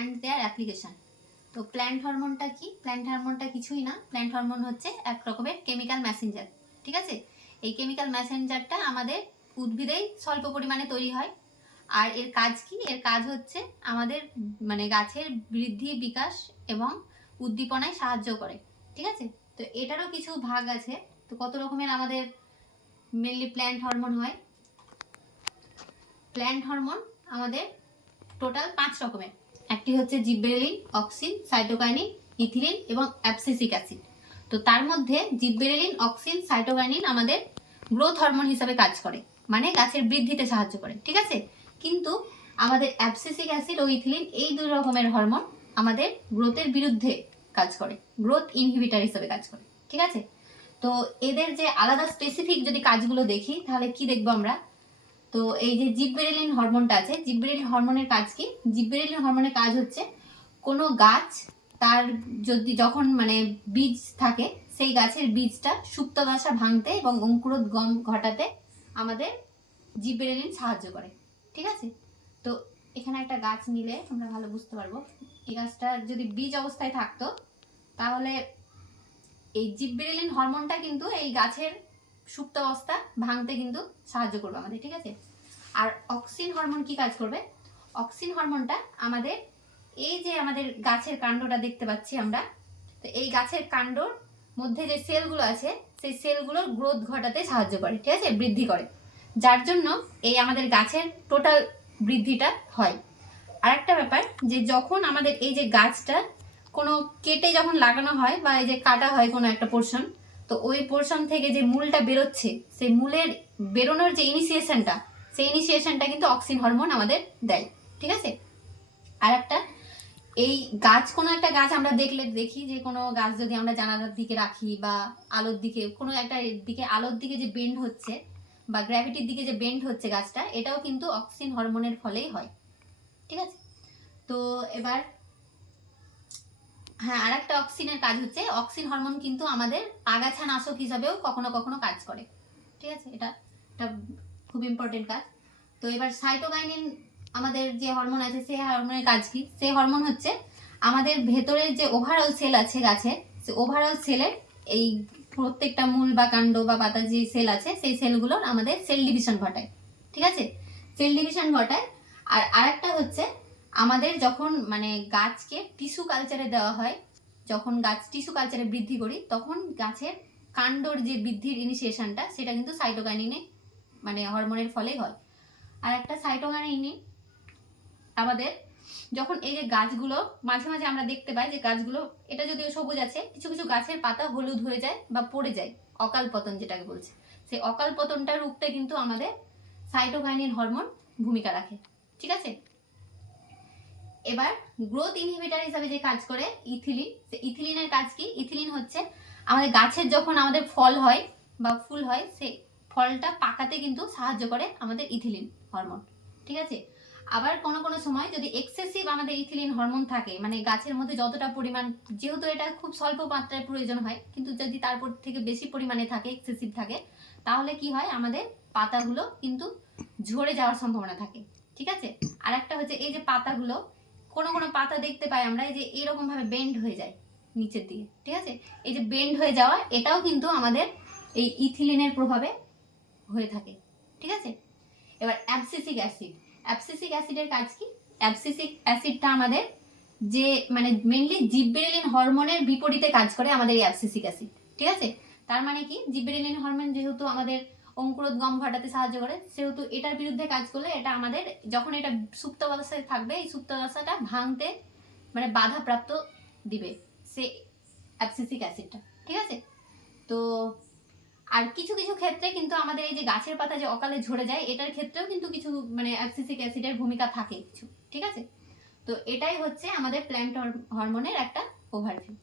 And their application তো plant হরমোনটা কি? প্ল্যান্ট হরমোনটা কিছুই না। প্ল্যান্ট হরমোন হচ্ছে এক রকমের কেমিক্যাল মেসেঞ্জার ঠিক আছে? এই কেমিক্যাল মেসেঞ্জারটা আমাদের উদ্ভিদেই স্বল্প পরিমাণে তৈরি হয়। আর এর কাজ কি? এর কাজ হচ্ছে আমাদের মানে গাছের বৃদ্ধি, বিকাশ এবং উদ্দীপনায় সাহায্য করে, ঠিক আছে? তো এটারও কিছু ভাগ আছে। তো কত রকমের আমাদের মেনলি প্ল্যান্ট হরমোন হয়? প্ল্যান্ট হরমোন আমাদের টোটাল পাঁচ রকমের। একটি হচ্ছে জিব্বেরেলিন অক্সিন, সাইটোকাইনিন, ইথিলিন এবং অ্যাবসিসিক অ্যাসিড। তো তার মধ্যে জিব্বেরেলিন অক্সিন, সাইটোকাইনিন আমাদের গ্রোথ হরমোন হিসাবে কাজ করে মানে গাছের বৃদ্ধিতে সাহায্য করে, ঠিক আছে? কিন্তু আমাদের অ্যাবসিসিক অ্যাসিড ও ইথিলিন এই দুই রকমের হরমোন আমাদের গ্রোথের বিরুদ্ধে কাজ করে, গ্রোথ ইনহিবিটার হিসেবে কাজ করে, ঠিক আছে? তো এদের যে আলাদা স্পেসিফিক যদি কাজগুলো দেখি, তাহলে কি দেখব আমরা? তো এই যে জিব্বেরেলিন হরমোনটা আছে জিব্বেরেলিন হরমোনের কাজ কি? জিব্বেরেলিন হরমোনের কাজ হচ্ছে কোনো গাছ তার যদি যখন মানে বীজ থাকে, সেই গাছের বীজটা সুপ্ত দশা ভাঙতে এবং অঙ্কুরোদ্গম ঘটাতে আমাদের জিব্বেরেলিন সাহায্য করে। ঠিক আছে? তো এখানে একটা গাছ নিলে আমরা ভালো বুঝতে পারব। এই গাছটা যদি বীজ অবস্থায় থাকতো, তাহলে এই জিব্বেরেলিন হরমোনটা কিন্তু এই গাছের সুপ্ত অবস্থা, ভাঙতে কিন্তু সাহায্য করবে আমাদের, ঠিক আছে? আর অক্সিন হরমোন কি কাজ করবে? অক্সিন হরমোনটা আমাদের, এই যে আমাদের গাছের কাণ্ডটা দেখতে পাচ্ছি আমরা, তো এই গাছের কাণ্ডর মধ্যে যে সেলগুলো আছে, সেই সেলগুলোর গ্রোথ ঘটাতে সাহায্য করে, ঠিক আছে? বৃদ্ধি করে। যার জন্য এই আমাদের গাছের টোটাল বৃদ্ধিটা হয়। আর একটা ব্যাপার, যে যখন আমাদের এই যে গাছটা কোনো কেটে যখন লাগানো হয় বা এই যে কাটা হয় কোনো একটা পোর্শন তো ওই পোর্শন থেকে যে মূলটা বেরোচ্ছে, সেই মূলের বেরোনোর যে ইনিশিয়েশনটা সেই ইনিশিয়েশনটা কিন্তু অক্সিন হরমোন আমাদের দেয়, ঠিক আছে? আর একটা, এই গাছ, কোনো একটা গাছ আমরা দেখলে, দেখি যে কোনো গাছ যদি আমরা জানালার দিকে রাখি বা আলোর দিকে, কোনো একটা দিকে, আলোর দিকে যে বেন্ড হচ্ছে বা গ্র্যাভিটির দিকে যে বেন্ড হচ্ছে গাছটা, এটাও কিন্তু অক্সিন হরমোনের ফলেই হয়, ঠিক আছে? তো এবার হ্যাঁ আর একটা অক্সিনের কাজ হচ্ছে, অক্সিন হরমোন কিন্তু আমাদের আগাছা নাশক হিসাবেও কখনো কখনো কাজ করে। ঠিক আছে? এটা একটা খুব ইম্পর্টেন্ট কাজ। তো এবার সাইটোকাইনিন আমাদের যে হরমোন আছে সেই হরমোনের কাজ কি? সেই হরমোন হচ্ছে আমাদের ভেতরের যে ওভারঅল সেল আছে গাছের সে ওভারঅল সেলের এই প্রত্যেকটা মূল বা কাণ্ড বা পাতা যে সেল আছে, সেই সেলগুলোর আমাদের সেল ডিভিশন ঘটায়। ঠিক আছে? সেল ডিভিশন ঘটায়। আর আরেকটা হচ্ছে আমাদের যখন মানে গাছকে টিস্যু কালচারে দেওয়া হয়, যখন গাছ টিস্যু কালচারে বৃদ্ধি করি, তখন গাছের কাণ্ডর যে বৃদ্ধির ইনিশিয়েশনটা সেটা কিন্তু সাইটোকাইনিনে মানে হরমোনের ফলেই হয়। আর একটা সাইটোকাইনিন আমাদের যখন এই যে গাছগুলো, মাঝে মাঝে আমরা দেখতে পাই যে গাছগুলো, এটা যদিও সবুজ আছে, কিছু কিছু গাছের পাতা হলুদ হয়ে যায় বা পড়ে যায়, অকাল পতন যেটাকে বলছে। সেই অকাল পতনটা রুখতে কিন্তু আমাদের সাইটোকাইনিন হরমোন ভূমিকা রাখে। ঠিক আছে? এবার গ্রোথ ইনহিবিটার হিসাবে যে কাজ করে ইথিলিন সে ইথিলিনের কাজ কি? ইথিলিন হচ্ছে আমাদের গাছের যখন আমাদের ফল হয় বা ফুল হয় সেই ফলটা পাকাতে কিন্তু সাহায্য করে আমাদের ইথিলিন হরমোন ঠিক আছে? আবার কোনো কোনো সময় যদি এক্সেসিভ আমাদের ইথিলিন হরমোন থাকে মানে গাছের মধ্যে যতটা পরিমাণ, যেহেতু এটা খুব স্বল্প মাত্রায় প্রয়োজন হয়, কিন্তু যদি তারপর থেকে বেশি পরিমাণে থাকে এক্সেসিভ থাকে, তাহলে কি হয়? আমাদের পাতাগুলো কিন্তু ঝরে যাওয়ার সম্ভাবনা থাকে, ঠিক আছে? আর একটা হচ্ছে এই যে পাতাগুলো কোনো কোনো পাতা দেখতে পাই আমরা, এই যে এরকম ভাবে বেন্ড হয়ে যায় নিচের দিকে, ঠিক আছে? এই যে বেন্ড হয়ে যাওয়া, এটাও কিন্তু আমাদের এই ইথিলিনের প্রভাবে হয়ে থাকে, ঠিক আছে? এবার অ্যাবসিসিক অ্যাসিড অ্যাবসিসিক অ্যাসিডের কাজ কি? অ্যাবসিসিক অ্যাসিডটা আমাদের যে মানে মেনলি জিব্বেরেলিন হরমোনের বিপরীতে কাজ করে আমাদের এই অ্যাবসিসিক অ্যাসিড ঠিক আছে? তার মানে কি? জিব্বেরেলিন হরমোন যেহেতু আমাদের অঙ্কুরোদ্গম ঘটাতে সাহায্য করে। সেহেতু এটার বিরুদ্ধে কাজ করলে এটা আমাদের, যখন এটা সুপ্ত অবস্থায় থাকবে, এই সুপ্ত অবস্থাটা ভাঙতে মানে বাধাপ্রাপ্ত দিবে, সে অ্যাবসিসিক অ্যাসিডটা। ঠিক আছে? তো আর কিছু কিছু ক্ষেত্রে কিন্তু আমাদের এই যে গাছের পাতা যে অকালে ঝরে যায়, এটার ক্ষেত্রেও কিন্তু কিছু মানে অ্যাবসিসিক অ্যাসিডের ভূমিকা থাকে কিছু। ঠিক আছে? তো এটাই হচ্ছে আমাদের প্ল্যান্ট হরমোনের একটা ওভারভিউ